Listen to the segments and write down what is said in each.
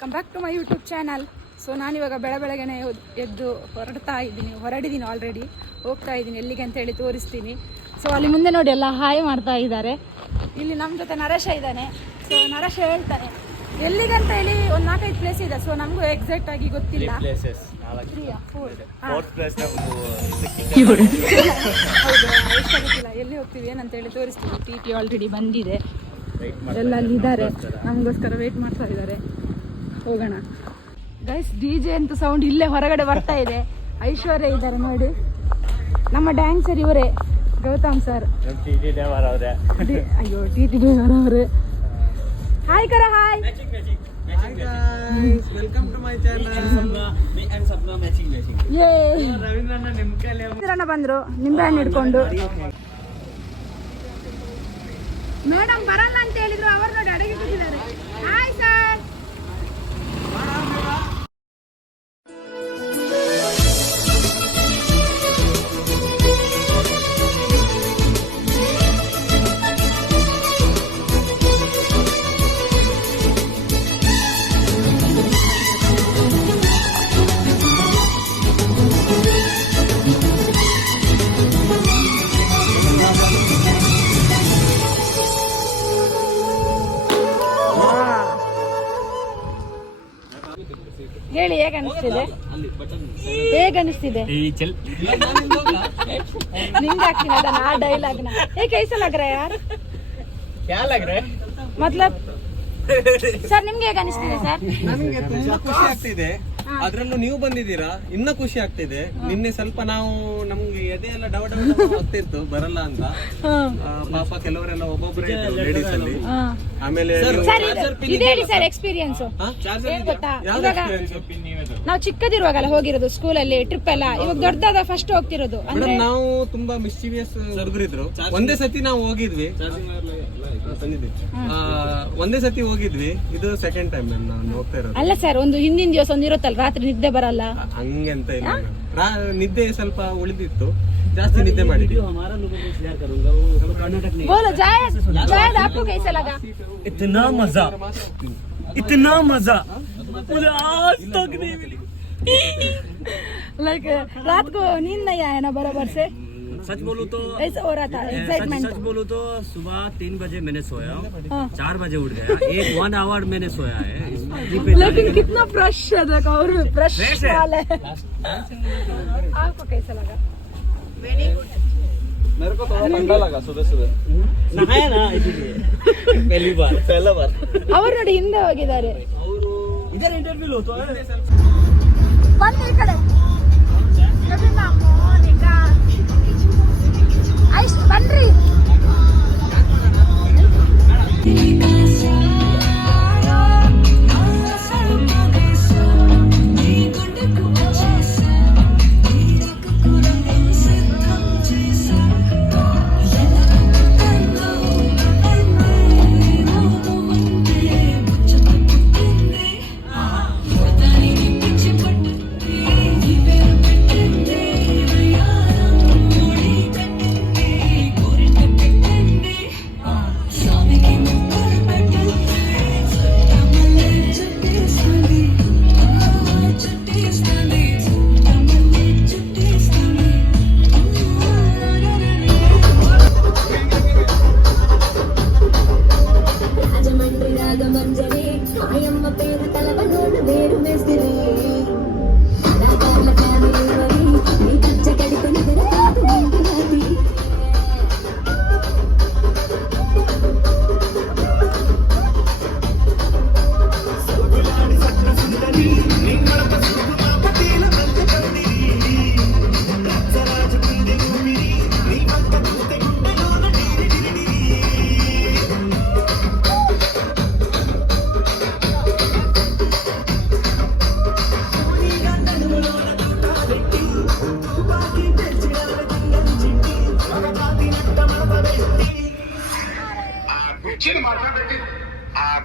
Welcome back to my YouTube channel. So ನಾನಿವಾಗ ಬೆಳಗ್ಗೆನೆ ಎದ್ದು ಹೊರಡಿದ್ದೀನಿ ಆಲ್ರೆಡಿ. ಹೋಗ್ತಾ ಇದ್ದೀನಿ ಎಲ್ಲಿಗೆ ಅಂತ ಹೇಳಿ ತೋರಿಸ್ತೀನಿ. ಸೊ ಅಲ್ಲಿ ಮುಂದೆ ನೋಡಿ ಎಲ್ಲ ಹಾಯ್ ಮಾಡ್ತಾ ಇದ್ದಾರೆ. ಇಲ್ಲಿ ನಮ್ಮ ಜೊತೆ ನರೇಶ ಇದ್ದಾನೆ. ಸೊ ನರೇಶ ಹೇಳ್ತಾನೆ ಎಲ್ಲಿಗೆ ಅಂತ ಹೇಳಿ ಒಂದು 4-5 ಪ್ಲೇಸ್ ಇದೆ. ಸೊ ನಮಗೂ ಎಕ್ಸಾಕ್ಟ್ ಆಗಿ ಗೊತ್ತಿಲ್ಲ. ಎಲ್ಲಿ ಹೋಗ್ತೀವಿ ಏನಂತ ಹೇಳಿ ತೋರಿಸ್ತೀವಿ. ಟಿ ಆಲ್ರೆಡಿ ಬಂದಿದೆ, ಎಲ್ಲ ಅಲ್ಲಿ ಇದ್ದಾರೆ, ನಮಗೋಸ್ಕರ ವೇಟ್ ಮಾಡ್ತಾ ಇದ್ದಾರೆ. ಹೋಗೋಣ ಗೈಸ್. DJ ಅಂತೂ ಸೌಂಡ್ ಇಲ್ಲೇ ಹೊರಗಡೆ ಬರ್ತಾ ಇದೆ. ಐಶ್ವರ್ಯ ಇದ್ದಾರೆ ನೋಡಿ, ನಮ್ಮ ಡ್ಯಾನ್ಸರ್ ಇವರೇ, ಗೌತಮ್ ಸರ್. ಅಯ್ಯೋ TT ದೇವರ್ ಅವರೇ. ಹಾಯ್ ಕರ hi. Welcome to my channel. ರವೀಂದ್ರಣ್ಣ ಬಂದ್ರು ನಿಂಬೆ ಹಣ್ಣು ಹಿಡ್ಕೊಂಡು. ಮೇಡಮ್ ಬರಲ್ಲ ಅಂತ ಹೇಳಿದ್ರು, ಅವರು ನೋಡಿ ಅಡುಗೆ ಕೂತಿದ್ದಾರೆ. Hi sir. ಹೇಳಿ ಹೇಗನ್ನಿಸ್ತಿದೆ? ನಿಂಗೆ ಹಾಕ್ತೀನಿ ಅದನ್ನ, ಆ ಡೈಲಾಗ್ನ. ಕೈಸ ಲಗ್ ರहा है यार? क्या लग रहा है? मतलब ಸರ್ ನಿಮ್ಗೆ ಹೇಗೆ ಅನಿಸ್ತಿದೆ ಸರ್? ನಮಗೆ ತುಂಬಾ ಖುಷಿ ಆಗ್ತಿದೆ. ಅದ್ರಲ್ಲೂ ನೀವು ಬಂದಿದ್ದೀರಾ, ಇನ್ನ ಖುಷಿ ಆಗ್ತಿದೆ. ನಿನ್ನೆ ಸ್ವಲ್ಪ ನಮ್ಗೆ ಎದೆ ಎಲ್ಲ ಡವ ಆಗ್ತಿತ್ತು ಬರಲ್ಲ ಅಂತ. ಪಾಪ ಕೆಲವರೆಲ್ಲ ಒಬ್ಬೊಬ್ಬರೇ ಲೇಡೀಸ್ ಅಲ್ಲಿ. ಆಮೇಲೆ ಸರ್ ಎಕ್ಸ್ಪೀರಿಯನ್ಸ್ ಗೊತ್ತಾ, ಇವಾಗ ನಾವು ಚಿಕ್ಕದಿರುವಾಗಲ್ಲ ಹೋಗಿರೋದು ಸ್ಕೂಲಲ್ಲಿ ಟ್ರಿಪ್ ಎಲ್ಲ, ಇವಾಗ ದೊಡ್ಡದಾದ ಫಸ್ಟ್ ಹೋಗ್ತಿರೋದು. ಮೇಡಮ್ ನಾವು ತುಂಬಾ ಮಿಸ್ಚಿವಿಯಸ್ ಹುಡುಗರಿದ್ರು. ಒಂದೇ ಸತಿ ನಾವು ಹೋಗಿದ್ವಿ, ಇದು ಸೆಕೆಂಡ್ ಟೈಮ್ ನಾನು ಹೋಗ್ತಾ ಇರೋದು. ಅಲ್ಲ ಸರ್, ಒಂದು ಹಿಂದಿನ ದಿವಸ ಒಂದು ಇರುತ್ತಲ್ಲ, ರಾತ್ರಿ ನಿದ್ದೆ ಬರಲ್ಲ ಹಂಗೆಂತ ಇಲ್ಲ. ನಿದ್ದೆ ಸ್ವಲ್ಪ ಉಳಿದಿತ್ತು, ಜಾಸ್ತಿ ನಿದ್ದೆ ಮಾಡಿದ್ವಿ. ಬೋಲೋ ಜಾಯದ್ आपको कैसा लगा? इतना मजा मुझे आज तक नहीं मिली. लाइक रात को नींद नहीं आया ना बराबर से? सच बोलूं तो ऐसा हो रहा था एक्साइटमेंट. सच बोलूं तो सुबह 3 बजे मैंने सोया, 4 बजे उठ गया. 1 आवर मैंने सोया है. लेकिन कितना फ्रेश है, देखो और फ्रेश हाल है. आपको कैसा लगा? Very good. मेरे को थोड़ा ठंडा लगा सुबह नहाया ना इसीलिए. पहला बार ಅವರು ನೋಡಿ ಹಿಂದೆ ಹೋಗಿದ್ದಾರೆ. इधर इंटरव्यू लो तो ಬನ್ನಿ ಈ ಕಡೆ. ರವೀಂದ್ರ ಮೋನಿಕಾ ಐಸ್ ಬನ್ರಿ.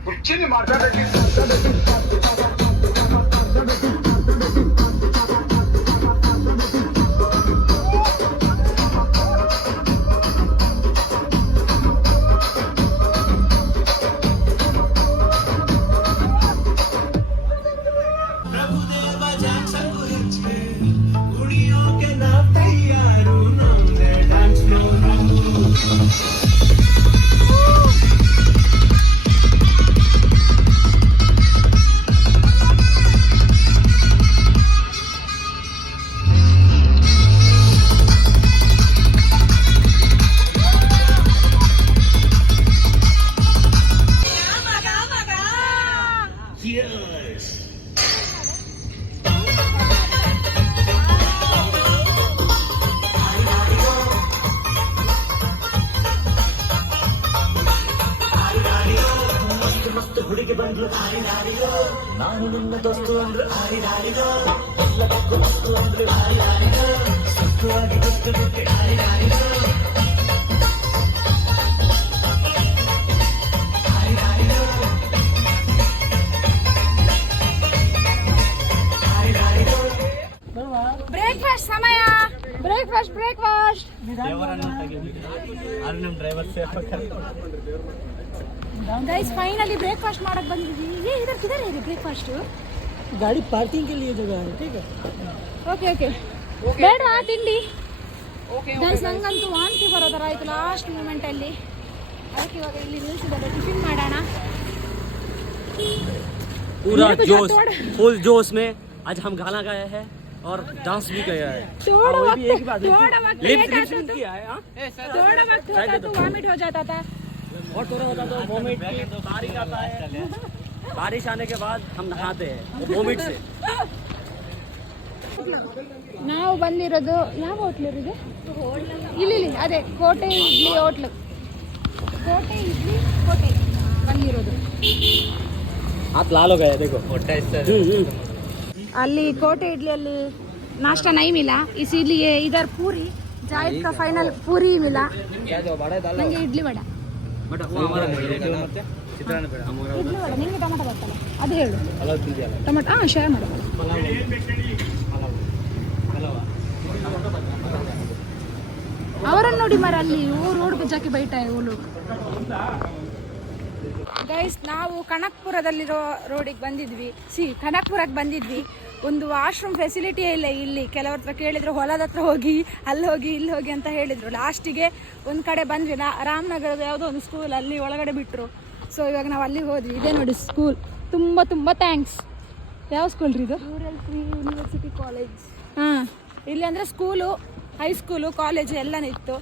ಕುರ್ಚಿನಿ ಮಾತಾಡಕ್ಕೆ ಬ್ರೇಕ್ಫಾಸ್ಟ್ ಸಮಯ. ಬ್ರೇಕ್ಫಾಸ್ಟ್ ಗೈಸ್ ಫೈನಲಿ ಬ್ರೇಕ್ಫಾಸ್ಟ್ ಮಾಡಕ್ ಬಂದಿದ್ವಿ. इधर किधर है ब्रेकफास्ट? गाड़ी पार्किंग के लिए जगह है, ठीक है? ಓಕೆ ಬೇಡವಾ ತಿಂಡಿ? ಗೈಸ್ ನಂಗಂತೂ ವಾಂತಿ ಬರೋ ಥರ ಆಯ್ತು ಲಾಸ್ಟ್ ಮೂಮೆಂಟ್ ಅಲ್ಲಿ. ಅದಕ್ಕೆ ಇವಾಗ ಇಲ್ಲಿ ನಿಲ್ಸಿದ್ದಾರೆ, ಟಿಫಿನ್ ಮಾಡೋಣ. पूरा जोश, फुल जोश में आज हम गाना गाया है और डांस भी किया है. थोड़ा वक्त होता तो वॉमिट हो जाता था. और थोड़ा होता तो वोमिट बारिश आता है. बारिश आने के बाद हम नहाते हैं वोमिट से. ನಾವು ಬಂದಿರೋದು ಯಾವ ಹೋಟ್ಲು ಇದೆ? ಇಲ್ಲಿ ಅದೇ ಕೋಟೆ ಇಡ್ಲಿ ಹೋಟ್ಲು. ಕೋಟೆ ಬಂದಿರೋದು. हाथ लाल हो गया देखो. ಅಲ್ಲಿ ಕೋಟೆ ಇಡ್ಲಿಯಲ್ಲಿ नाश्ता नहीं मिला, इसीलिए इधर पूरी जायद का फाइनल पूरी मिला. ನನಗೆ ಇಡ್ಲಿ ವಡ. ಇಡ್ಲಿ ವಡ ನಿಮಗೆ ಟೊಮೆಟೊ ಬರ್ತಲ್ಲ ಅದು ಹೇಳು. ಟೊಮೆಟೊ ಶೇರ್ ಮಾಡು. ಅವರನ್ನು ನೋಡಿ ಮರ ಅಲ್ಲಿ ರೋಡ್ पे जाके बैठा है वो लोग. ಗೈಸ್ ನಾವು ಕನಕ್ಪುರದಲ್ಲಿರೋ ರೋಡಿಗೆ ಬಂದಿದ್ವಿ. ಕನಕ್ಪುರಕ್ಕೆ ಬಂದಿದ್ವಿ. ಒಂದು ವಾಶ್ರೂಮ್ ಫೆಸಿಲಿಟಿಯೇ ಇಲ್ಲ ಇಲ್ಲಿ. ಕೆಲವ್ರ ಹತ್ರ ಕೇಳಿದ್ರು ಹೊಲದ ಹತ್ರ ಹೋಗಿ ಅಲ್ಲಿ ಹೋಗಿ ಇಲ್ಲಿ ಹೋಗಿ ಅಂತ ಹೇಳಿದ್ರು. ಲಾಸ್ಟಿಗೆ ಒಂದು ಕಡೆ ಬಂದ್ವಿ, ರಾಮನಗರದ ಯಾವುದೋ ಒಂದು ಸ್ಕೂಲ್, ಅಲ್ಲಿ ಒಳಗಡೆ ಬಿಟ್ಟರು. ಸೊ ಇವಾಗ ನಾವು ಅಲ್ಲಿಗೆ ಹೋದ್ವಿ. ಇದೇ ನೋಡಿ ಸ್ಕೂಲ್. ತುಂಬ ಥ್ಯಾಂಕ್ಸ್. ಯಾವ ಸ್ಕೂಲ್ ರೀ ಇದು? Rural free university college. ಹಾಂ, ಇಲ್ಲಿ ಅಂದರೆ ಸ್ಕೂಲು, ಹೈಸ್ಕೂಲು, ಕಾಲೇಜು ಎಲ್ಲನೂ ಇತ್ತು.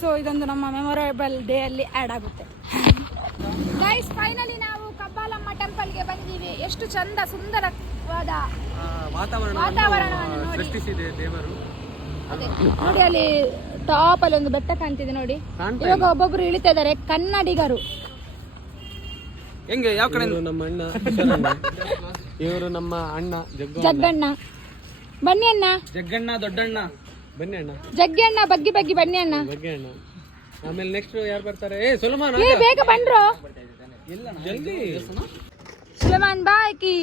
ಸೊ ಇದೊಂದು ನಮ್ಮ ಮೆಮೊರೇಬಲ್ ಡೇ ಅಲ್ಲಿ ಆ್ಯಡ್ ಆಗುತ್ತೆ. ಗೈಸ್ ಫೈನಲಿ ನಾವು ಕಬ್ಬಾಲಮ್ಮ ಟೆಂಪಲ್ಗೆ ಬಂದೀವಿ. ಎಷ್ಟು ಚಂದ ಸುಂದರವಾದ ವಾತಾವರಣವನ್ನು ಸೃಷ್ಟಿಸಿದೆ ದೇವರು. ನೋಡಿ ಅಲ್ಲಿ ಟಾಪ್ ಅಲ್ಲಿ ಒಂದು ಬೆಟ್ಟ ಕಾಣ್ತಿದೆ ನೋಡಿ. ಇವಾಗ ಒಬ್ಬೊಬ್ರು ಇಳಿತಾ ಇದ್ದಾರೆ, ಕನ್ನಡಿಗರು. ಹೆಂಗೆ ಯಾವ ಕಡೆ? ನಮ್ಮ ಅಣ್ಣ ಇವರು ನಮ್ಮ ಅಣ್ಣ ಜಗ್ಗಣ್ಣ. ಬನ್ನಿ ಅಣ್ಣ. ಜಗ್ಗಣ್ಣ ದೊಡ್ಡಣ್ಣ. ಬನ್ನಿ ಅಣ್ಣ. ಜಗ್ಗಿ ಅಣ್ಣ ಬಗ್ಗಿ ಬನ್ನಿ ಅಣ್ಣ. ಬಗ್ಗೆ ಅಣ್ಣ. ಆಮೇಲೆ ನೆಕ್ಸ್ಟ್ ಯಾರು ಬರ್ತಾರೆ? ಸುಲಮಾನ್ ಬೇಗ ಬನ್ರೋ. ಜಲ್ದಿ. ಸುಲಮಾನ್ ಬಾಯ್ ಕಿ.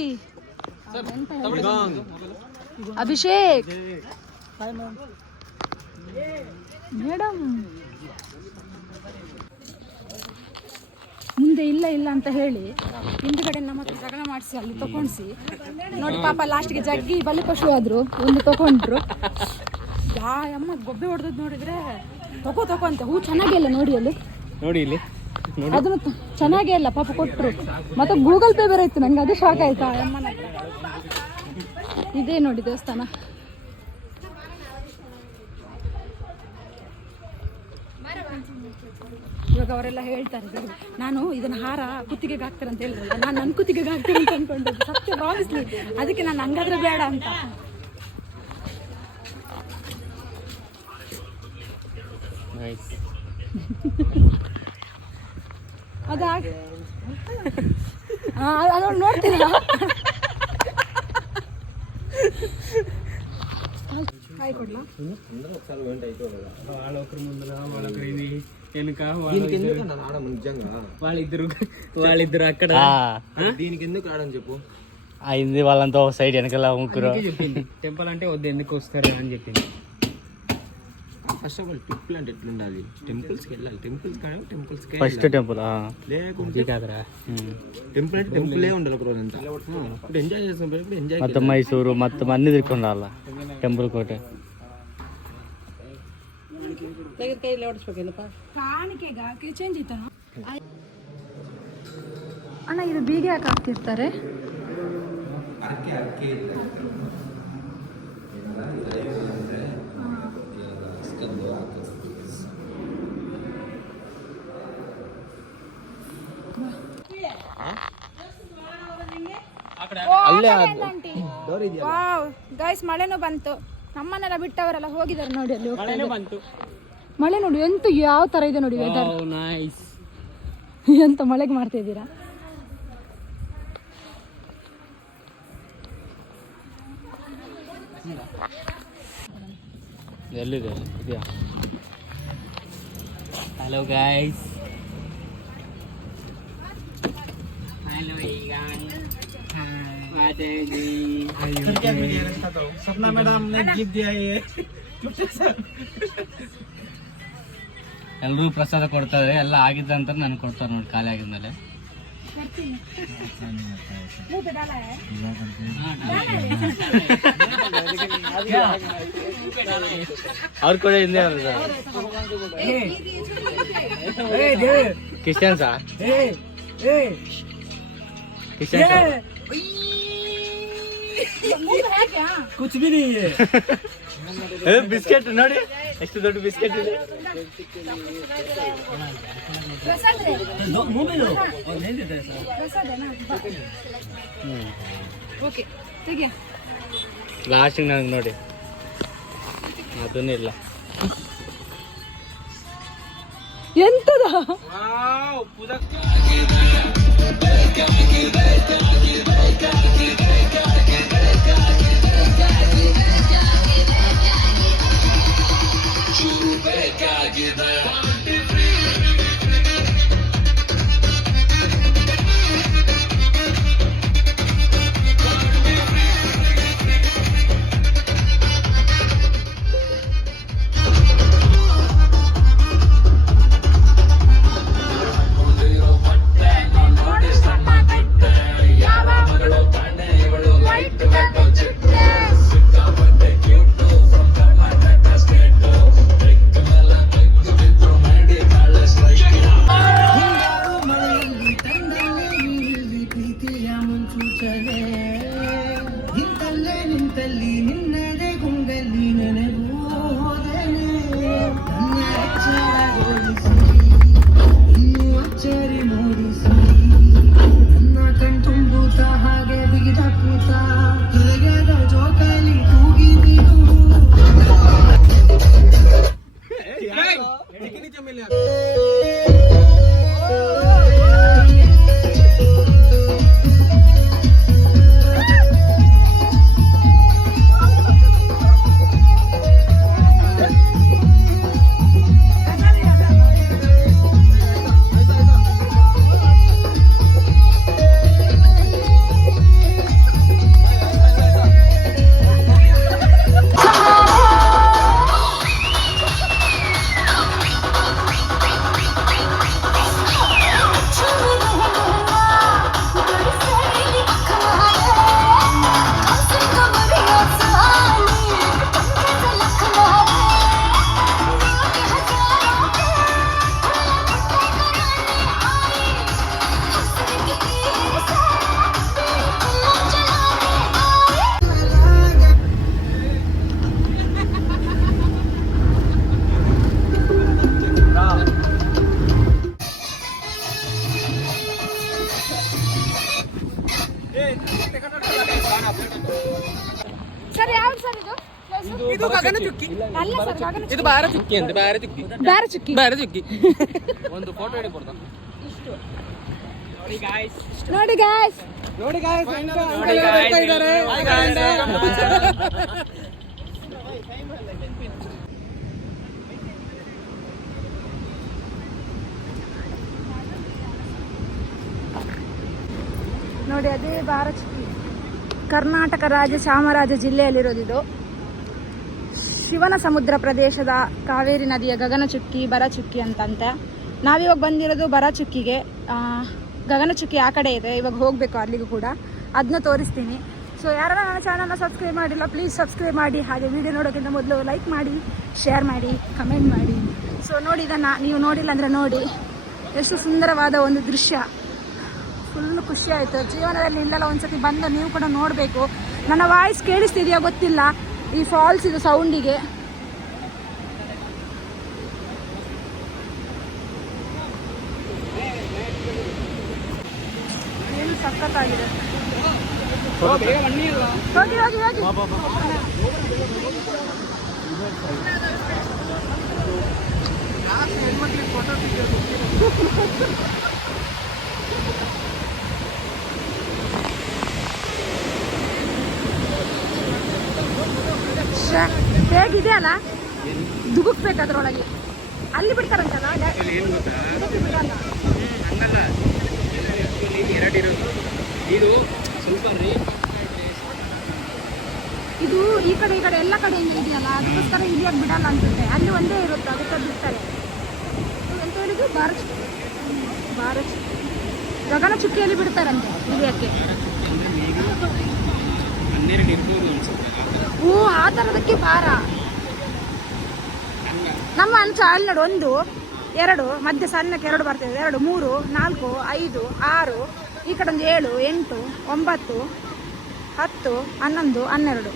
ಅಭಿಷೇಕ್ ಮೇಡಮ್ ಮುಂದೆ ಇಲ್ಲ ಅಂತ ಹೇಳಿ ಹಿಂದ್ಗಡೆ ನಮ್ಮ ಹತ್ರ ಜಗಳ ಮಾಡಿಸಿ ಅಲ್ಲಿ ತಗೊಂಡ್ಸಿ ನೋಡಿ. ಪಾಪ ಲಾಸ್ಟ್ಗೆ ಜಗ್ಗಿ ಬಲಿಪಶು ಆದ್ರು, ಒಂದು ತಗೊಂಡ್ರು. ಅಮ್ಮ ಗೊಬ್ಬೆ ಹೊಡೆದ್ ನೋಡಿದ್ರೆ ತಗೋ ಅಂತ. ಹೂ ಚೆನ್ನಾಗೇ ಇಲ್ಲ ನೋಡಿ ಅಲ್ಲಿ. ನೋಡಿ ಇಲ್ಲಿ ಅದನ್ನು ಚೆನ್ನಾಗೇ ಇಲ್ಲ ಪಾಪ ಕೊಟ್ಟರು. ಮತ್ತೆ ಗೂಗಲ್ ಪೇ ಬೇರೆ ಇತ್ತು. ನಂಗೆ ಅದು ಶಾಕ್ ಆಯ್ತಾ ಅಮ್ಮನ. ಇದೇ ನೋಡಿ ದೇವಸ್ಥಾನ. ಇವಾಗ ಅವರೆಲ್ಲ ಹೇಳ್ತಾರೆ, ನಾನು ಇದನ್ನ ಹಾರ ಕುತ್ತಿಗೆಗೆ ಹಾಕ್ತಾರೆ ಅಂತ ಹೇಳಿದ್ರಲ್ಲ, ನಾನು ನನ್ನ ಕುತ್ತಿಗೆಗೆ ಹಾಕ್ತೀನಿ ಅಂತ ಅನ್ಕೊಂಡಿದ್ದೆ. ಸತ್ಯ ಪ್ರಾಮಿಸ್ಲಿ. ಅದಕ್ಕೆ ನಾನು ಹಂಗಾದ್ರೆ ಬೇಡ ಅಂತ. ಅದೊಂದು ನೋಡ್ತೀರಾ? ಹಾಯ್ ಕೊಡ್ಲಾ? వాళ్ళిద్దరు అక్కడ దీనికి ఎందుకు ఆడని చెప్పు. అయింది వాళ్ళంతా ఒక సైడ్ వెనకాల ముగ్గురు. టెంపుల్ అంటే వద్దు, ఎందుకు వస్తారు అని చెప్పింది. ఫస్ట్ ఆఫ్ ఆల్ టెంపుల్ అంటే ఎట్లుండాలి? టెంపుల్స్కి వెళ్ళాలి. టెంపుల్స్కి ఫస్ట్ టెంపుల్ లేకుంటే కాదురా. టెంపుల్ అంటే టెంపులే ఉండాలి ఒక రోజంతా. ఇప్పుడు ఎంజాయ్ చేసినప్పుడు ఎంజాయ్. మొత్తం మైసూరు మొత్తం అన్ని తిరుక్కొని రాళ్ళ టెంపుల్ కోట. ಅಣ್ಣ ಇದು ಬೀಗ ಯಾಕೆ ಹಾಕ್ತಿರ್ತಾರೆ? ಗೈಸ್ ಮಳೆನೂ ಬಂತು. ನಮ್ಮನ್ನೆಲ್ಲ ಬಿಟ್ಟವರೆಲ್ಲ ಹೋಗಿದ್ದಾರೆ ನೋಡಿ. ಅಲ್ಲಿ ಮಳೆ ನೋಡಿ ಎಂತ ಯಾವ ತರ ಇದೆ ನೋಡಿ ವೆದರ್. ಎಂತ ಮಳೆಗೆ ಮಾಡ್ತಾ ಇದ್ದೀರಾ? ಎಲ್ಲಿದೆ ಇದೆಯಾ? हेलो गाइस सपना मैडम ने गिफ्ट दिया है। ಎಲ್ಲರೂ ಪ್ರಸಾದ ಕೊಡ್ತಾರೆ, ಎಲ್ಲ ಆಗಿದ್ದ ಅಂತ ನನ್ಗೆ ಕೊಡ್ತಾರೆ ನೋಡಿ, ಖಾಲಿ ಆಗಿದ್ಮೇಲೆ. ಅವ್ರ ಕೂಡ ಹಿಂದೆ ಕ್ರಿಶ್ಚಿಯನ್ ಸಾ ಕ್ರಿಶ್ಚಿಯನ್ कुछ भी नहीं है। ಬಿಸ್ಕೆಟ್ ನೋಡಿ ಎಷ್ಟು ದೊಡ್ಡ ಬಿಸ್ಕೆಟ್ ಇದೆ. मुंह में लो और नहीं देता है ಓಕೆ ತೆಗಿಯ. ಲಾಸ್ಟಿಗೆ ನನಗೆ ನೋಡಿ ಅದನ್ನೇ ಇಲ್ಲ. ಎಂತದ ಸರ್ ಯಾವ್ದು ಸರ್ ಇದು? ಇದು ಗಗನಚುಕ್ಕಿ. ಅಲ್ಲ ಸರ್ ಗಗನಚುಕ್ಕಿ. ಇದು ಬಾರಚುಕ್ಕಿ ಅಂತ, ಬಾರಚುಕ್ಕಿ. ಬಾರಚುಕ್ಕಿ. ಬಾರಚುಕ್ಕಿ. ಒಂದು ಫೋಟೋ ಹಿಡಿ ಕೊಡ್ತಾ. ನೋಡಿ ಗಾಯ್ಸ್ ನೋಡಿ ಗಾಯ್ಸ್ ಬರ್ತಾ ಇದ್ದಾರೆ. ನೋಡಿ ಅದೇ ಬಾರಚುಕ್ಕಿ. ಕರ್ನಾಟಕ ರಾಜ್ಯ ಚಾಮರಾಜ ಜಿಲ್ಲೆಯಲ್ಲಿರೋದಿದು. ಶಿವನ ಸಮುದ್ರ ಪ್ರದೇಶದ ಕಾವೇರಿ ನದಿಯ ಗಗನಚುಕ್ಕಿ ಬರಚುಕ್ಕಿ ಅಂತಂತೆ. ನಾವಿವಾಗ ಬಂದಿರೋದು ಬರಚುಕ್ಕಿಗೆ. ಗಗನಚುಕ್ಕಿ ಆ ಕಡೆ ಇದೆ, ಇವಾಗ ಹೋಗಬೇಕು ಅಲ್ಲಿಗೂ ಕೂಡ, ಅದನ್ನ ತೋರಿಸ್ತೀನಿ. ಸೊ ಯಾರು ನನ್ನ ಚಾನಲ್ನ ಸಬ್ಸ್ಕ್ರೈಬ್ ಮಾಡಿಲ್ಲ ಪ್ಲೀಸ್ ಸಬ್ಸ್ಕ್ರೈಬ್ ಮಾಡಿ. ಹಾಗೆ ವಿಡಿಯೋ ನೋಡೋಕ್ಕಿಂತ ಮೊದಲು ಲೈಕ್ ಮಾಡಿ, ಶೇರ್ ಮಾಡಿ, ಕಮೆಂಟ್ ಮಾಡಿ. ಸೊ ನೋಡಿ ಇದನ್ನು ನೀವು ನೋಡಿಲ್ಲ ಅಂದರೆ ನೋಡಿ, ಎಷ್ಟು ಸುಂದರವಾದ ಒಂದು ದೃಶ್ಯ. ಫುಲ್ಲು ಖುಷಿ ಆಯಿತು. ಜೀವನದಲ್ಲಿ ಇಲ್ಲೆಲ್ಲ ಒಂದ್ಸತಿ ಬಂದು ನೀವು ಕೂಡ ನೋಡಬೇಕು. ನನ್ನ ವಾಯ್ಸ್ ಕೇಳಿಸ್ತಿದೆಯಾ ಗೊತ್ತಿಲ್ಲ ಈ ಫಾಲ್ಸ್ ಇದು ಸೌಂಡಿಗೆ. ಏನು ಸಖತ್ತಾಗಿದೆ. ಹೋಗಿ ಹೋಗಿ ಹೋಗಿ. ಹೇಗಿದೆಯಲ್ಲ ದುಗುಕ್ಬೇಕು ಅದ್ರೊಳಗೆ. ಅಲ್ಲಿ ಬಿಡ್ತಾರಂತಲ್ಲ ಏನು ಗೊತ್ತಾ, ಇದಕ್ಕೆ ಬಿಡಲ್ಲ. ಹಂಗಲ್ಲ, ಎರಡಿರೋದು. ಇದು ಸ್ವಲ್ಪ ಇದು ಈ ಕಡೆ ಎಲ್ಲ ಕಡೆಯಿಂದ ಇದೆಯಲ್ಲ, ಅದಕ್ಕೋಸ್ಕರ ಇಳಿಯಕ್ಕೆ ಬಿಡಲ್ಲ ಅನ್ಸುತ್ತೆ. ಅಲ್ಲಿ ಒಂದೇ ಇರುತ್ತೆ, ಅದಕ್ಕೆ ಬಿಡ್ತಾರೆ. ಎಂತ ಹೇಳಿದ್ರು, ಭಾರತ್ ಗಗನ ಚುಕ್ಕಿಯಲ್ಲಿ ಬಿಡ್ತಾರಂತೆ ಇಳಿಯಕ್ಕೆ. 12 ಇರ್ಬೋದು ಅನ್ಸುತ್ತೆ. ಓ, ಆ ಥರದಕ್ಕೆ ಭಾರ. ನಮ್ಮ ಅಂಚ ಅಲ್ಲಿ ನೋಡು, 1 2 ಮಧ್ಯೆ ಸಣ್ಣಕ್ಕೆ 2 ಬರ್ತದೆ, 2 3 4 5 6, ಈ ಕಡೆ ಒಂದು 7 8 9 10 11 12.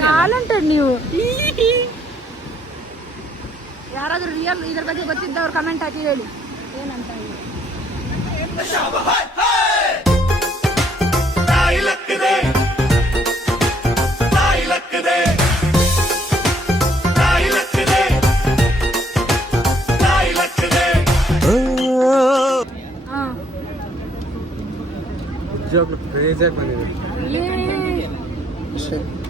ಟ್ಯಾಲೆಂಟೆಡ್ ನೀವು. ಯಾರಾದ್ರೂ ರಿಯಲ್ ಇದ್ರ ಬಗ್ಗೆ ಗೊತ್ತಿದ್ದವ್ರು ಕಮೆಂಟ್ ಹಾಕಿ ಹೇಳಿ ಏನಂತ ಹೇಳಿ. ಬೇಜಾರ್ ಬಂದಿದೆ.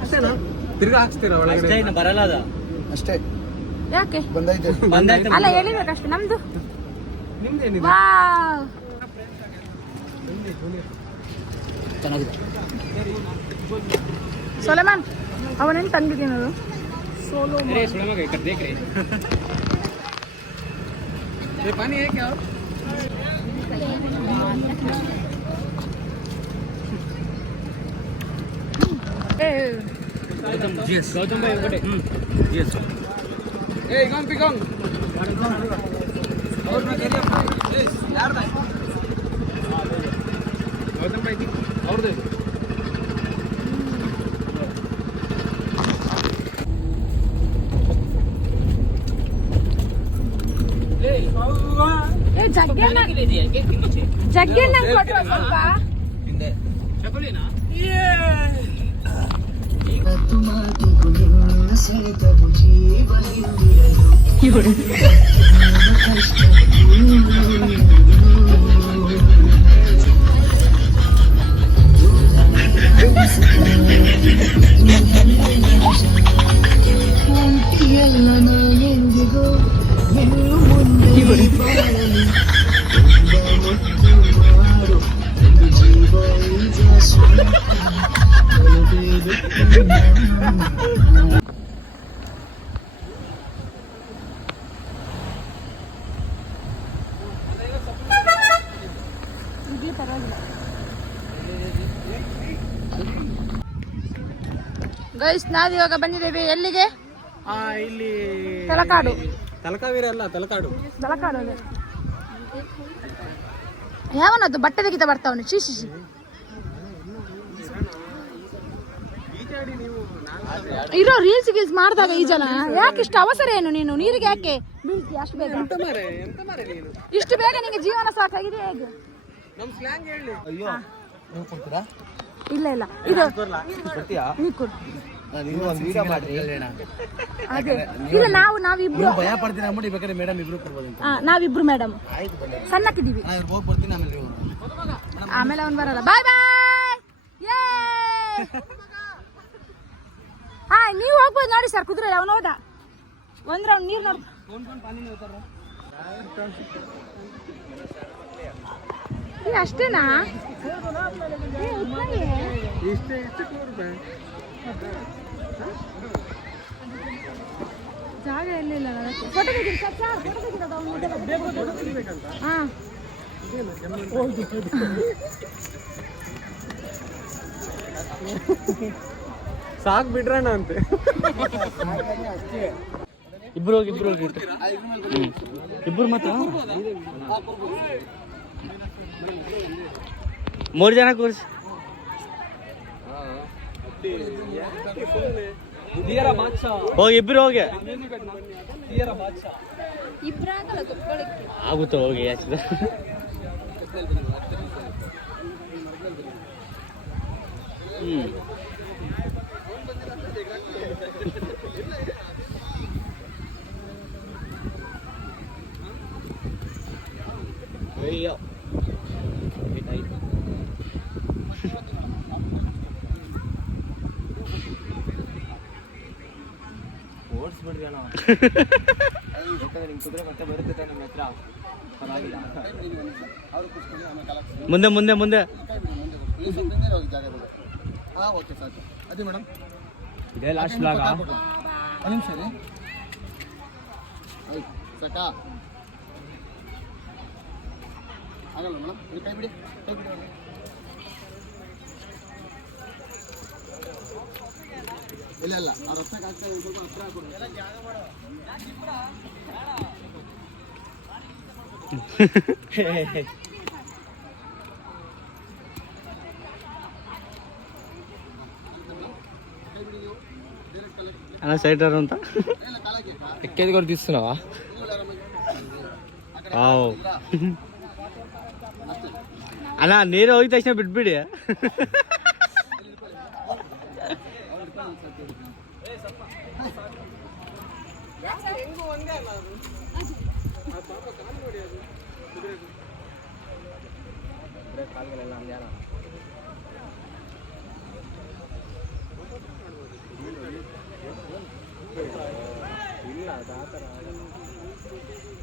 ಅಷ್ಟೇನಾ? ತಿರ್ಗಾ ಹಾಕ್ಸ್ತೀರಾ ಒಳಗಡೆ? ಬರಲ್ಲ ಅದ ಅಷ್ಟೇ ಯಾಕೆ ಬಂದೈತೆ. ಅಲ್ಲ ಹೇಳಿಬೇಕಷ್ಟೆ ನಮ್ದು. ನಿಮ್ದೇನಿದೆ? ವಾವ್, ಚೆನ್ನಾಗಿದೆ. ಸೊಲೆಮಾನ್ ಅವನೇನು ತಂದಿದ್ದೀನಿ ಅದು. ಪಾನಿ ಹೇಗೆ? ಗೌತಮ್ ಭಾई ఒకటే ಜಿಎಸ್ ಏ ಪಿಗಾಂಗ್ ಯಾರ್ದ ಗೌತಮ್ ಭಾई ಅವ್ರದ್ದು. ಜಗ್ಗೆ ನಂಗೆ ಕೊಟ್ರು ಸ್ವಲ್ಪ. ಗೈಸ್, ನಾವಿವಾಗ ಬಂದಿದ್ದೇವೆ ಎಲ್ಲಿಗೆ? ಇಲ್ಲಿ ತಲಕಾಡು. ತಲಕಾವೇರಿ ಅಲ್ಲ, ತಲಕಾಡು. ತಲಕಾಡು ಅದೇ. ಯಾವನದು ಬಟ್ಟೆ ತೆಗಿತಾ ಬರ್ತಾವನು? ಶಿಶಿ ಇರೋ ರೀಲ್ಸ್ ಗೀಲ್ಸ್ ಮಾಡಿದಾಗ ಈ ಜನ ಯಾಕೆ ಇಷ್ಟು ಅವಸರ ಏನು? ನೀನು ನೀರಿಗೆ ಯಾಕೆ ಬೀಳ್ತಿ ಅಷ್ಟು ಬೇಗ? ಇಷ್ಟು ಬೇಗ ನಿಂಗೆ ಜೀವನ ಸಾಕಾಗಿದೆ ಹೇಗೆ? ನಮ್ ಸ್ಲ್ಯಾಂಗ್ ಹೇಳಿ. ಅಯ್ಯೋ, ನೀವು ಕೊಡ್ತೀರಾ? ಇಲ್ಲ ಇಲ್ಲ, ಇದು ಕೊಡ್ತೀಯಾ? ನೀ ಕೊಡು. ನೀವು ಒಂದು ವಿಡಿಯೋ ಮಾಡ್ರಿ. ಅದೇ ಇಲ್ಲ, ನಾವಿಬ್ರು ಭಯ ಪಡ್ತೀರಾ ಅಂದ್ಬಿಟ್ಟು ಬೇಕಾದ್ರೆ ಮೇಡಮ್ ಇಬ್ರು ಕೊಡ್ಬೋದು ಅಂತ. ನಾವಿಬ್ರು ಮೇಡಮ್ ಆಯ್ತು ಬನ್ನಿ. ಸಣ್ಣಕ್ಕಿದ್ದೀವಿ. ನಾನು ಹೋಗಿ ಬರ್ತೀನಿ, ಆಮೇಲೆ ನೀವು ಆಮೇಲೆ ಅವ್ನು ಬರಲ್ಲ. ಬಾಯ್ ಬಾಯ್. ಹಾ, ನೀವು ಹೋಗ್ಬೋದು ನೋಡಿ ಸರ್. ಕುದುರೆ ಅವನು ಹೋದ. ಒಂದ್ ರೌಂಡ್ ನೀರು ನೋಡ್. ಅಷ್ಟೇನಾ? ಜಾಗ ಎಲ್ಲಿಲ್ಲ. ಫೋಟೋ ತೆಗಿರಿ ಸರ್, ಫೋಟೋ ತೆಗಿರೋದು. ಹಾ, ಸಾಕ್ ಬಿಡ್ರಣ ಅಂತೆ. ಇಬ್ರು ಹೋಗಿ ಇಬ್ರು ಮತ್ತೆ 3 ಜನ ಕೂರ್ಸಿ. ಹೋಗಿ ಇಬ್ರು ಹೋಗಿ. ಆಗುತ್ತ ಹೋಗಿ ಯಾಚಿದ. ಅಯ್ಯೋ ಓಡಿಸ್ಬಿಡ್ರಿ ಅಣ್ಣ. ಯಾಕಂದ್ರೆ ನಿಮ್ ಕುದುರೆ ಮತ್ತೆ ಬರುತ್ತೆ ನಿಮ್ಮ ಹತ್ರ. ಪರವಾಗಿಲ್ಲ. ಮುಂದೆ ಮುಂದೆ ಮುಂದೆ ಓಕೆ ಸಾಕು. ಅದೇ ಮೇಡಮ್ ಇದೇ ಲಾಸ್ಟ್ ಬ್ಲಾಗ್. ಒಂದು ನಿಮಿಷ ರೀ. ಸಾಕಾ ಆಗಲ್ಲ ಮೇಡಮ್, ಇದು ಕೈ ಬಿಡಿ, ಕೈ ಬಿಡಿ ಅವ್ರಿಗೆ. ಇಲ್ಲ ಇಲ್ಲ, ಅವ್ರ ಹೊಸಕ್ಕೆ ಆಗ್ತಾ ಇದೆ, ಸ್ವಲ್ಪ ಹತ್ರ ಹಾಕೊಡಿ. అన్న సైటర్ అంతా ఎక్కేది కూడా తీస్తున్నావా? అన్న ನೀರು ಹೋಗಿದ ತಕ್ಷಣ ಬಿಟ್ಬಿಡಿ.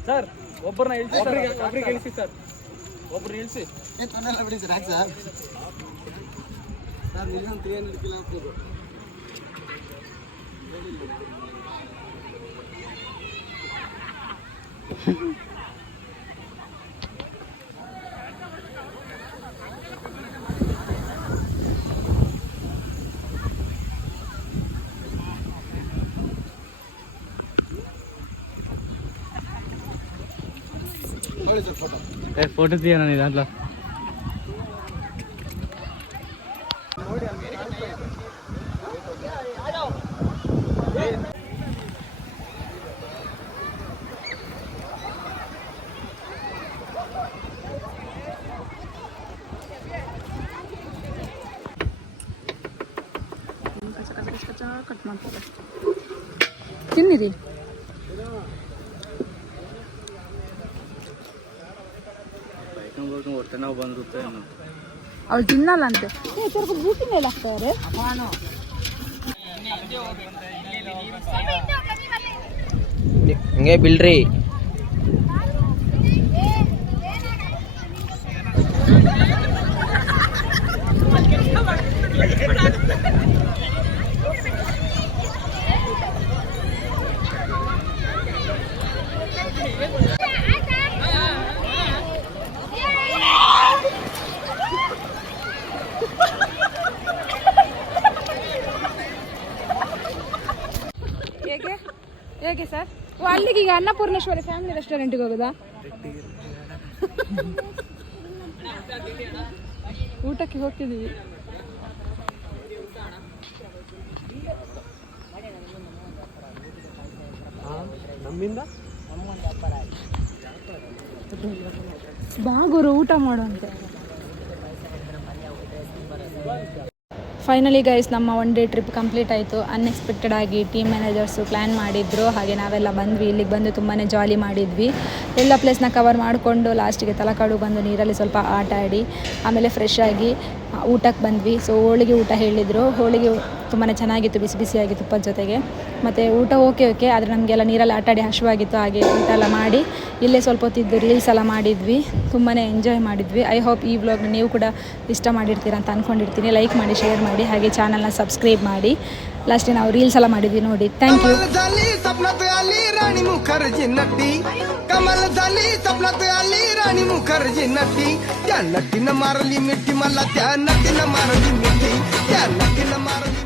ಸರ್ ಒಬ್ಬರನ್ನ ಇಳಿಸಿ, ಒಬ್ರಿಗೆ ಇಳಿಸಿ ಸರ್, ಒಬ್ರು ಇಳಿಸಿ. ಬಿಡಿ ಸರ್, ಹಾಕಿ ಸರ್. ಸರ್ ನೀವು 300 ಕಿಲೋ ಹಾಕ್ಬೋದು. ನೋಡಿ ಸರ್ ಫೋಟೋ. ఫోటో తీయనా నీ దాంట్లో? ಕಟ್ ಮಾಡ್ತಾರೆ, ತಿನ್ನಿರಿ. ಹೊಟ್ಟೆ ನಾವು ಬಂದಿರುತ್ತೆ. ಅವಳು ತಿನ್ನಲ್ಲ ಅಂತೆ. ಸ್ವಲ್ಪ ಬೂಟಿ ಮೇಲೆ ಹಾಕ್ತಾರೆ. ಹಿಂಗೆ ಬಿಲ್ರಿ. ಹೇಗೆ ಹೇಗೆ ಸರ್? ಅಲ್ಲಿಗೆ ಈಗ ಅನ್ನಪೂರ್ಣೇಶ್ವರಿ ಫ್ಯಾಮಿಲಿ ರೆಸ್ಟೋರೆಂಟ್ಗೆ ಹೋಗೋದಾ? ಊಟಕ್ಕೆ ಹೋಗ್ತಿದ್ದೀವಿ. ನಮ್ಮಿಂದ ಬಾಗುರು ಊಟ ಮಾಡುವಂತೆ. ಫೈನಲಿ ಗೈಸ್ ನಮ್ಮ ಒನ್ ಡೇ ಟ್ರಿಪ್ ಕಂಪ್ಲೀಟ್ ಆಯಿತು. ಅನ್ಎಕ್ಸ್ಪೆಕ್ಟೆಡ್ ಆಗಿ ಟೀಮ್ ಮ್ಯಾನೇಜರ್ಸು ಪ್ಲ್ಯಾನ್ ಮಾಡಿದ್ರು, ಹಾಗೆ ನಾವೆಲ್ಲ ಬಂದ್ವಿ. ಇಲ್ಲಿಗೆ ಬಂದು ತುಂಬಾ ಜಾಲಿ ಮಾಡಿದ್ವಿ. ಎಲ್ಲ ಪ್ಲೇಸ್ನ ಕವರ್ ಮಾಡಿಕೊಂಡು ಲಾಸ್ಟಿಗೆ ತಲಕಾಡು ಬಂದು ನೀರಲ್ಲಿ ಸ್ವಲ್ಪ ಆಟ ಆಡಿ ಆಮೇಲೆ ಫ್ರೆಶ್ ಆಗಿ ಊಟಕ್ಕೆ ಬಂದ್ವಿ. ಸೊ ಹೋಳಿಗೆ ಊಟ ಹೇಳಿದರು. ಹೋಳಿಗೆ ತುಂಬಾ ಚೆನ್ನಾಗಿತ್ತು, ಬಿಸಿ ಬಿಸಿಯಾಗಿ ತುಪ್ಪದ ಜೊತೆಗೆ. ಮತ್ತು ಊಟ ಓಕೆ ಆದರೆ ನಮಗೆಲ್ಲ ನೀರಲ್ಲಿ ಆಟಾಡಿ ಹಸಿವಾಗಿತ್ತು. ಹಾಗೆ ಊಟ ಎಲ್ಲ ಮಾಡಿ ಇಲ್ಲೇ ಸ್ವಲ್ಪ ಹೊತ್ತಿದ್ದು ರೀಲ್ಸ್ ಎಲ್ಲ ಮಾಡಿದ್ವಿ. ತುಂಬಾ ಎಂಜಾಯ್ ಮಾಡಿದ್ವಿ. ಐ ಹೋಪ್ ಈ ವ್ಲಾಗ್ನ ನೀವು ಕೂಡ ಇಷ್ಟ ಮಾಡಿರ್ತೀರ ಅಂತ ಅಂದ್ಕೊಂಡಿರ್ತೀನಿ. ಲೈಕ್ ಮಾಡಿ, ಶೇರ್ ಮಾಡಿ, ಹಾಗೆ ಚಾನಲ್ನ ಸಬ್ಸ್ಕ್ರೈಬ್ ಮಾಡಿ. ಲಾಸ್ಟ್ ನಾವು ರೀಲ್ಸ್ ಎಲ್ಲ ಮಾಡಿದ್ವಿ ನೋಡಿ. Thank you. सपनात आली राणी मुखर्जी नटी, कमाल झाली सपनात आली राणी मुखर्जी नटी. त्या नटीनं मारली मिठी मला, त्या नटीनं मारली मिठी, त्या नटीनं मारली